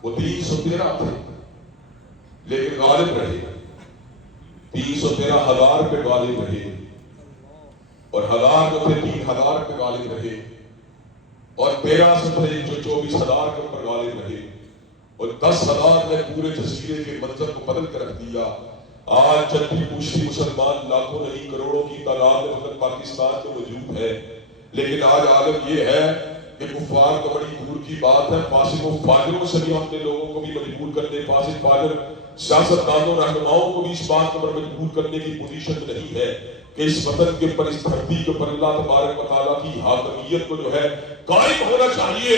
وہ 313 تھے لیکن غالب رہے، 313,000 پہ غالب رہے، اور 1000 جو تھے 3000 پہ غالب رہے، اور 1300 تھے جو 24,000 کے اوپر غالب رہے، اور 10,000 نے پورے جزیرے کے منظر کو بدل کر رکھ دیا۔ آج جب بھی پوچھتی مسلمان لاکھوں نہیں کروڑوں کی تعداد میں مطلب پاکستان میں موجود ہے، لیکن آج عالم یہ ہے کہ کفار تو بڑی دور کی بات ہے، فاسق و فاجروں سے بھی ہم نے لوگوں کو بھی مجبور کرنے، فاسق فاجر سیاستدانوں رہنماؤں کو بھی اس بات پر مجبور کرنے کی پوزیشن میں نہیں ہے۔ کہ اس وطن کے اوپر اس دھرتی کے اوپر اللہ تبارک و تعالیٰ کی حاکمیت کو جو ہے قائم ہونا چاہیے.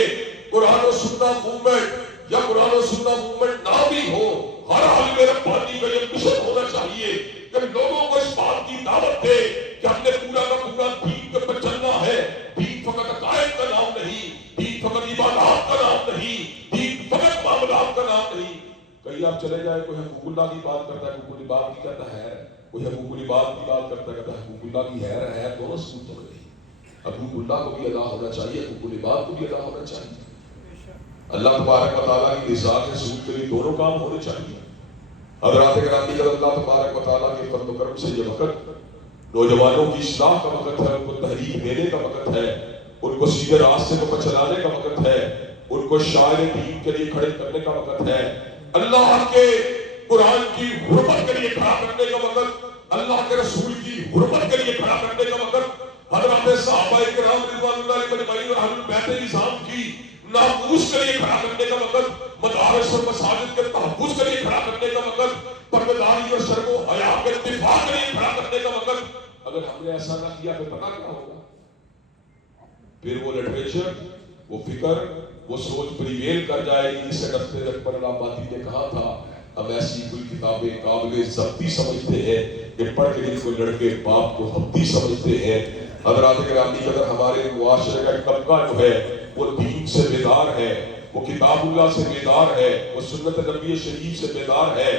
قرآن و سنہ موومنٹ یا قرآن و سنہ موومنٹ نہ بھی ہو، ہر عالم ربانی کا یہ مشن ہونا چاہیے کہ لوگوں کو اس بات کی دعوت دے کہ ہم نے پورا کا پورا دین کے اوپر چلنا ہے. دین فقط عقائد کا نام نہیں، دین فقط عبادات کا نام نہیں، دین فقط معاملات کا نام نہیں. کہیں آپ چلے جائیں، کوئی حقوق اللہ کی بات کرتا ہے، حقوق العباد کی کہتا ہے، کوئی حقوق العباد کی بات کرتا ہے کہتا ہے حقوق اللہ کی ہے دونوں سود ہو گئی. حقوق اللہ کو بھی ادا ہونا چاہیے، حقوق العباد کو بھی ادا ہونا چاہیے. اللہ تبارک و تعالیٰ کی رضا کے حصول کے لیے دونوں کام ہونے چاہیے. حضرات گرامی، اللہ تبارک و تعالیٰ کے فضل و کرم سے یہ وقت نوجوانوں کی اصلاح کا وقت ہے، ان کو تحریک دینے کا وقت ہے، ان کو سیدھے راستے پر چلانے کا وقت ہے، ان کو شاعر دین کے لیے کھڑے کرنے کا وقت ہے، اللہ کے قرآن کی حرمت کے لیے کھڑا کرنے کا وقت، اللہ کے رسول کی حرمت کے لیے کھڑا کرنے کا وقت، حضرات صحابہ کرام رضوان اللہ علیہ مجمعین اور اہل بیت نظام کی ناموس کے لیے کھڑا کرنے کا وقت، مدارس اور مساجد کے تحفظ کے لیے کھڑا کرنے کا وقت، پروردگاری اور شرم و حیا کے دفاع کے لیے کھڑا کرنے کا وقت. اگر ہم نے ایسا نہ کیا پھر پتہ کیا ہوگا؟ پھر وہ لٹریچر، وہ فکر، وہ سوچ پریویل کر جائے گی جسے ڈاکٹر اکبر الہٰبادی نے کہا تھا ہم ایسی کوئی کتابیں قابل ضبطی سمجھتے ہیں کہ پڑھ کے کوئی لڑکے باپ کو ہفتی سمجھتے ہیں. حضرات گرامی، اگر ہمارے معاشرے کا ایک طبقہ جو ہے وہ دین سے بیدار ہے، وہ کتاب اللہ سے بیدار ہے، وہ سنت نبی شریف سے بیدار ہے،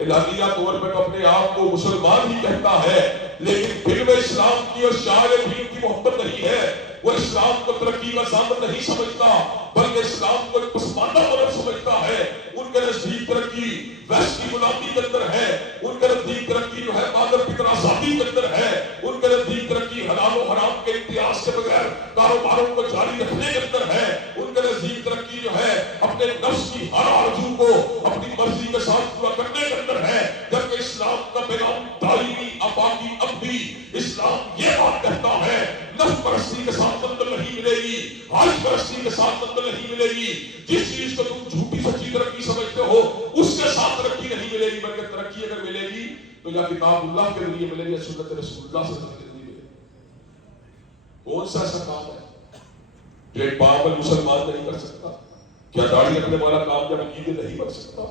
الہیہ طور پر اپنے آپ کو مسلمان ہی کہتا ہے لیکن دل میں اسلام کی اور شاعر دین کی محبت نہیں ہے، وہ اسلام کو ترقی کا ضامن نہیں سمجھتا بلکہ اسلام کو ایک پسماندہ مذہب سمجھتا ہے. ان کے نزدیک ترقی ویسٹ کی غلامی کے اندر ہے، ان کے نزدیک ترقی جو ہے مادر پتر آزادی کے اندر ہے، ان کے نزدیک ترقی حلال و حرام کے امتیاز کے بغیر کاروباروں کو جاری رکھنے کے اندر ہے، ان کے نزدیک ترقی جو ہے اپنے نفس کی ہر آرزو کو اپنی مرضی کے ساتھ پورا کرنے کے اندر ہے. جبکہ اسلام کا پیغام دائمی آبادی ابدی اسلام یہ بات کہتا ہے نفس پرستی کے ساتھ منزل نہیں ملے گی، حج پرستی کے ساتھ منزل نہیں ملے گی. جس چیز کو تم جھوٹی سچی ترقی سمجھتے ہو اس کے ساتھ ترقی نہیں ملے گی، بلکہ ترقی اگر ملے گی تو یا کتاب اللہ کے ذریعے ملے گی یا سنت رسول اللہ صلی اللہ علیہ وسلم کے ذریعے ملے گی. کون سا ایسا کام ہے جو ایک پاگل مسلمان نہیں کر سکتا؟ کیا داڑھی رکھنے والا کامیاب انجینئر نہیں بن سکتا؟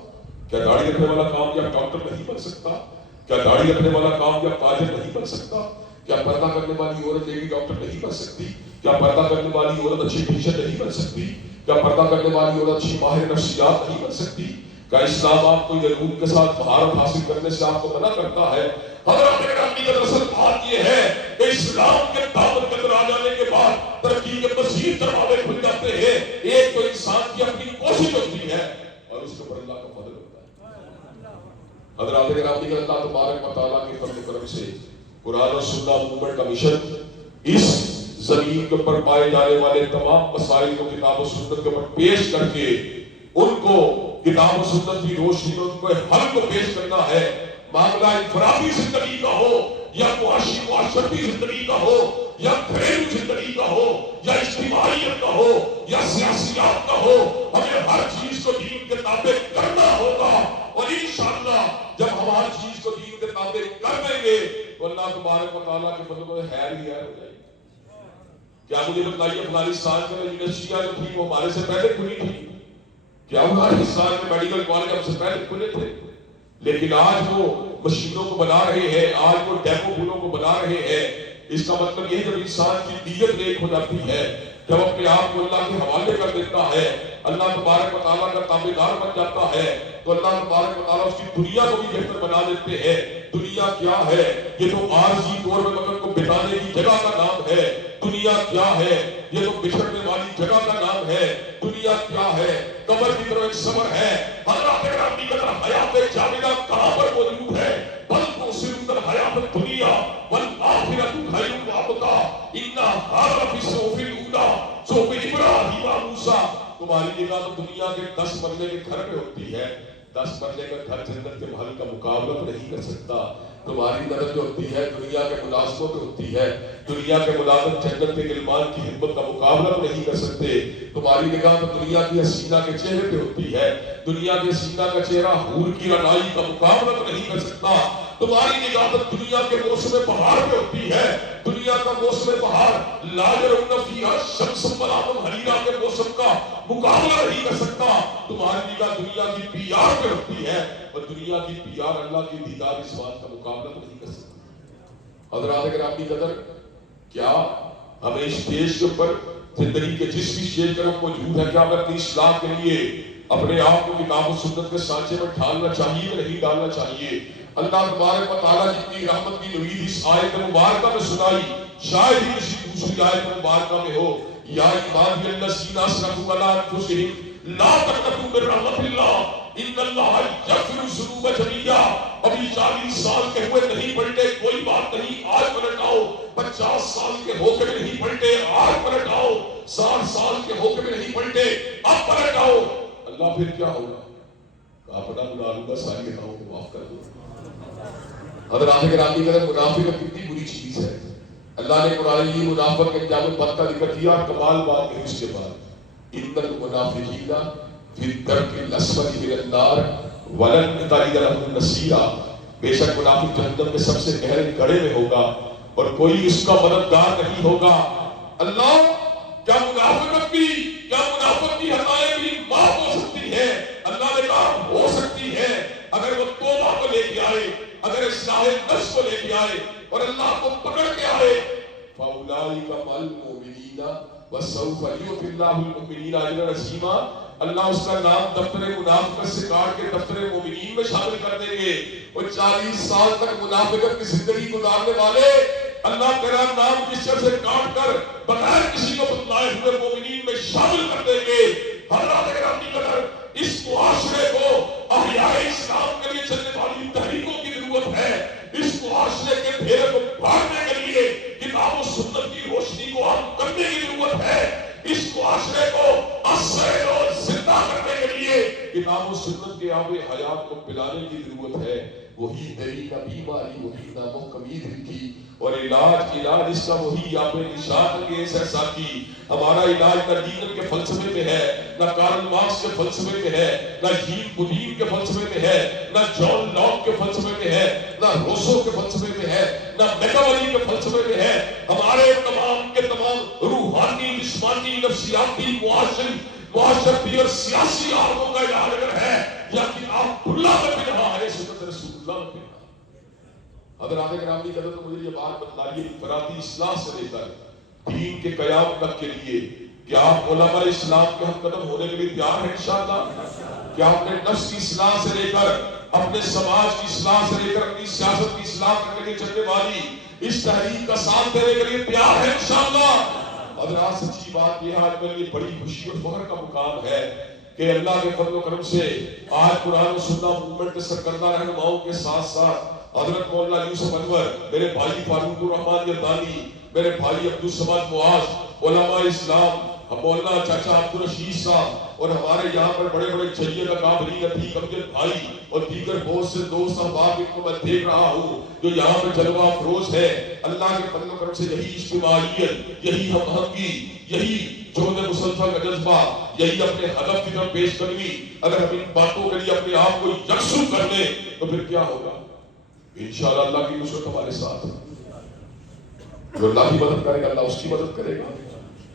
کیا داڑھی رکھنے والا کامیاب ڈاکٹر نہیں بن سکتا؟ کیا داڑھی رکھنے والا کامیاب تاجر نہیں بن سکتا؟ کیا پردہ کرنے والی عورت لیڈی ڈاکٹر نہیں بن سکتی؟ کیا پردہ کرنے والی عورت اچھی ٹیچر نہیں بن سکتی؟ کیا پردہ کرنے والی عورت اچھی ماہر نفسیات نہیں بن سکتی؟ کیا اسلام آپ کو علوم کے ساتھ مہارت حاصل کرنے سے آپ کو منع کرتا ہے؟ حضرات گرامی، دراصل بات یہ ہے کہ اسلام کے دامن کے اندر آ جانے کے بعد ترقی کے مزید دروازے کھل جاتے ہیں. ایک تو انسان کی اپنی کوشش ہوتی ہے اور اس کے اوپر اللہ کا فضل ہوتا ہے. حضرات گرامی، اللہ تبارک و تعالیٰ کے فضل و کرم سے قرآن و سنہ موومنٹ کا مشن اس زمین کے اوپر پائے جانے والے تمام مسائل کو کتاب و سنت کے اوپر پیش کر کے ان کو کتاب و سنت کی روشنی میں ان کو حل کو پیش کرنا ہے. معاملہ انفرادی زندگی کا ہو یا معاشی معاشرتی زندگی کا ہو یا گھریلو زندگی کا ہو یا اجتماعیت کا ہو یا سیاسیات کا ہو، ہمیں ہر چیز کو دین کے تابع کرنا ہوگا. اور انشاءاللہ جب ہم ہر چیز کو دین کے تابع کر دیں گے تو اللہ تبارک و تعالیٰ کے فضل و خیر ہی خیر ہو جائے گی. کیا مجھے بتائیے افغانستان کے یونیورسٹیاں جو تھی وہ ہمارے سے پہلے کھلی تھی؟ کیا افغانستان میں میڈیکل کالج ہم سے پہلے کھلے تھے؟ لیکن آج وہ مشینوں کو بنا رہے ہیں، آج وہ ڈیمو پھولوں کو بنا رہے ہیں. اس کا مطلب یہ ہے جب انسان کی نیت نیک ہو جاتی ہے، جب اپنے آپ کو اللہ کے حوالے کر دیتا ہے، اللہ تبارک و تعالیٰ کا تابعدار بن جاتا ہے تو اللہ تبارک و تعالیٰ اس کی دنیا کو بھی بہتر بنا دیتے ہیں. دنیا کیا ہے؟ یہ تو عارضی طور پر مگر کو بتانے کی جگہ کا نام ہے. دنیا کیا ہے؟ یہ تو بچھڑنے والی جگہ کا نام ہے. دنیا کیا ہے؟ قبر کی طرف ایک صبر ہے. حضرات گرامی کی طرف حیات جاودہ کہاں پر موجود ہے؟ بل تؤثرون الحیات الدنیا والآخرۃ خیر وابقیٰ ان ھذا فی الصحف الاولیٰ صحف ابراہیم و موسیٰ. تمہاری نگاہ تو دنیا کے 10 مرلے کے گھر پہ ہوتی ہے. 10 مرلے کا گھر جنت کے محل کا مقابلہ نہیں کر سکتا. تمہاری نظر جو ہوتی ہے دنیا کے ملازموں پہ ہوتی ہے. دنیا کے ملازم جنت کے غلمان کی خدمت کا مقابلہ نہیں کر سکتے. تمہاری نگاہ تو دنیا کی حسینہ کے چہرے پہ ہوتی ہے. دنیا کے حسینہ کا چہرہ حور کی رعنائی کا مقابلہ نہیں کر سکتا. تمہاری نگاہت دنیا کے موسم بہار پہ ہوتی ہے. دنیا کا موسم بہار لا یرون فیہا شمس ولا حریرا کے موسم کا مقابلہ نہیں کر سکتا. تمہاری نگاہ دنیا کی پی آر پہ ہوتی ہے اور دنیا کی پی آر اللہ کی دیدار اس بات کا مقابلہ نہیں کر سکتی. حضرات گرامی قدر، کیا ہمیں اس اسٹیج کے اوپر زندگی کے جس بھی اسٹیج پر ہم موجود ہیں، کیا ہمیں اپنی اصلاح کے لیے اپنے آپ کو کتاب و سنت کے سانچے میں ڈالنا چاہیے کہ نہیں ڈالنا چاہیے؟ اللہ تبارک و تعالیٰ جتنی رحمت کی نوید اس آیت مبارکہ میں سنائی، شاید ہی کسی دوسری آیت مبارکہ میں ہو. یا عبادی الذین اسرفوا علی انفسہم لا تقنطوا من رحمت اللہ ان اللہ یغفر الذنوب جميعا. ابھی 40 سال کے ہوئے نہیں پلٹے، کوئی بات نہیں، آج پلٹ آؤ. 50 سال کے ہو کے بھی نہیں پلٹے، آج پلٹ آؤ. 60 سال کے ہو کے بھی نہیں پلٹے، اب پلٹ آؤ. اللہ پھر کیا ہوگا؟ اپنا گناہ لوں گا، ساری گناہوں کو معاف کر دوں. حضرات گرامی قدر، منافقت کتنی بری چیز ہے. اللہ نے قرآن میں منافق کے انجام بد کا ذکر کیا. کمال بات ہے اس کے بعد ان المنافقین فی الدرک الاسفل من النار ولن تجد لهم نصیرا. بے شک منافق جہنم میں سب سے گہرے گڑھے میں ہوگا اور کوئی اس کا مددگار نہیں ہوگا. اللہ، کیا منافقت بھی، کیا منافق کی خطائیں بھی معاف ہو سکتی ہے؟ اللہ نے کہا ہو سکتی ہے اگر وہ توبہ کو لے کے آئے، اگر اصلاح نفس کو لے کے آئے اور اللہ کو پکڑ کے آئے. فَأُولَٰئِكَ مَعَ الْمُؤْمِنِينَ وَسَوْفَ يُؤْتِ اللَّهُ الْمُؤْمِنِينَ أَجْرًا عَظِيمًا. اللہ اس کا نام دفتر منافقت سے کاٹ کے دفتر مومنین میں شامل کر دیں گے. وہ 40 سال تک منافقت کی زندگی گزارنے والے اللہ تیرا نام رجسٹر سے کاٹ کر بغیر کسی کو بتلائے ہوئے مومنین میں شامل کر دیں گے. حضرات گرامی قدر، اس معاشرے کو احیاء اسلام کے لیے چلنے والی تحریکوں کی ضرورت ہے. اس معاشرے کے پھیرے کو بھاگنے کے لیے کتاب و سنت کی روشنی کو عام کرنے کی ضرورت ہے. اس معاشرے کو اصل اور زندہ کرنے کے لیے کتاب و سنت کے آب حیات کو پلانے کی ضرورت ہے. وہی دری کا بیماری، وہی نامو کمی دل کی، اور علاج اس کا وہی آپ نشان کے ایسا کی. ہمارا علاج نہ نیوٹن کے فلسفے میں ہے، نہ کارل مارکس کے فلسفے میں ہے، نہ جین بودین کے فلسفے میں ہے، نہ جان لاک کے فلسفے میں ہے، نہ روسو کے فلسفے میں ہے، نہ میکاویلی کے فلسفے میں ہے. ہمارے تمام کے تمام روحانی، جسمانی، نفسیاتی، معاشرتی اور سیاسی عالموں کا علاج اگر ہے یا کتاب اللہ میں بھی رہا ہے، سنت رسول اللہ میں بھی رہا. حضرات گرامی قدر، تو مجھے یہ بات بتلائیے انفرادی اصلاح سے لے کر دین کے قیام تک کے لیے کیا آپ علماء اسلام کے ہم قدم ہونے کے لیے تیار ہیں انشاءاللہ؟ کیا اپنے نفس کی اصلاح سے لے کر اپنے سماج کی اصلاح سے لے کر اپنی سیاست کی اصلاح کرنے کے لیے چلنے والی اس تحریک کا ساتھ دینے کے لیے تیار ہیں انشاءاللہ؟ حضرات سچی بات یہ ہے، آج میرے لیے بڑی خوشی اور فخر کا مقام ہے کہ اللہ کے فضل و کرم سے آج قرآن و سنت موومنٹ کے سرکردہ رہنماؤں کے ساتھ ساتھ حضرت مولانا یوسف انور، میرے بھائی فاروق الرحمان یزدانی، میرے بھائی عبدالصمد معاذ، علماء اسلام، مولانا چاچا عبدالرشید صاحب، اور ہمارے یہاں پر بڑے بڑے چلیے اکابرین، عتیق امجد بھائی اور دیگر بہت سے دوست احباب ان کو میں دیکھ رہا ہوں جو یہاں پر جلوہ افروز ہے. اللہ کے فضل و کرم سے یہی اجتماعیت، یہی ہم آہنگی، یہی جہد مسلسل کا جذبہ، یہی اپنے ہدف کی طرف پیش قدمی، اگر ہم ان باتوں کے لیے اپنے آپ کو یکسو کر لیں تو پھر کیا ہوگا؟ انشاءاللہ اللہ کی نصرت ہمارے ساتھ ہے. جو اللہ کی مدد کرے گا اللہ اس کی مدد کرے گا.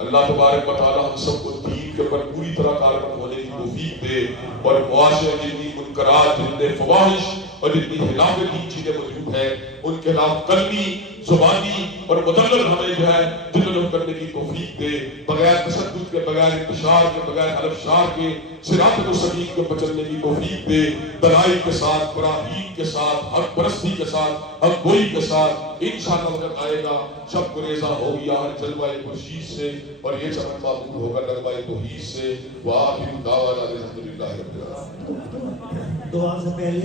اللہ تبارک و تعالی ہم سب کو دین کے اوپر پوری طرح کاربند ہونے کی توفیق دے اور معاشرے میں جتنی منکرات، جتنے فواحش اور جتنی خلاف دین چیزیں موجود ہیں ان کے خلاف قلبی، زبانی اور مدلل ہمیں جو ہے جلد کرنے کی توفیق دے، بغیر تشدد کے، بغیر انتشار کے، بغیر حلف شار کے صراط مستقیم کے اوپر چلنے کی توفیق دے، دلائل کے ساتھ، براہین کے ساتھ، حق پرستی کے ساتھ، حق گوئی کے ساتھ. انشاءاللہ وقت آئے گا شب گریزہ ہو گیا ہر جلوہ خورشید سے اور یہ چمن معبود ہوگا نغمہ توحید سے. وآخر دعوانا الحمدللہ رب العالمین. دعا سے پہلے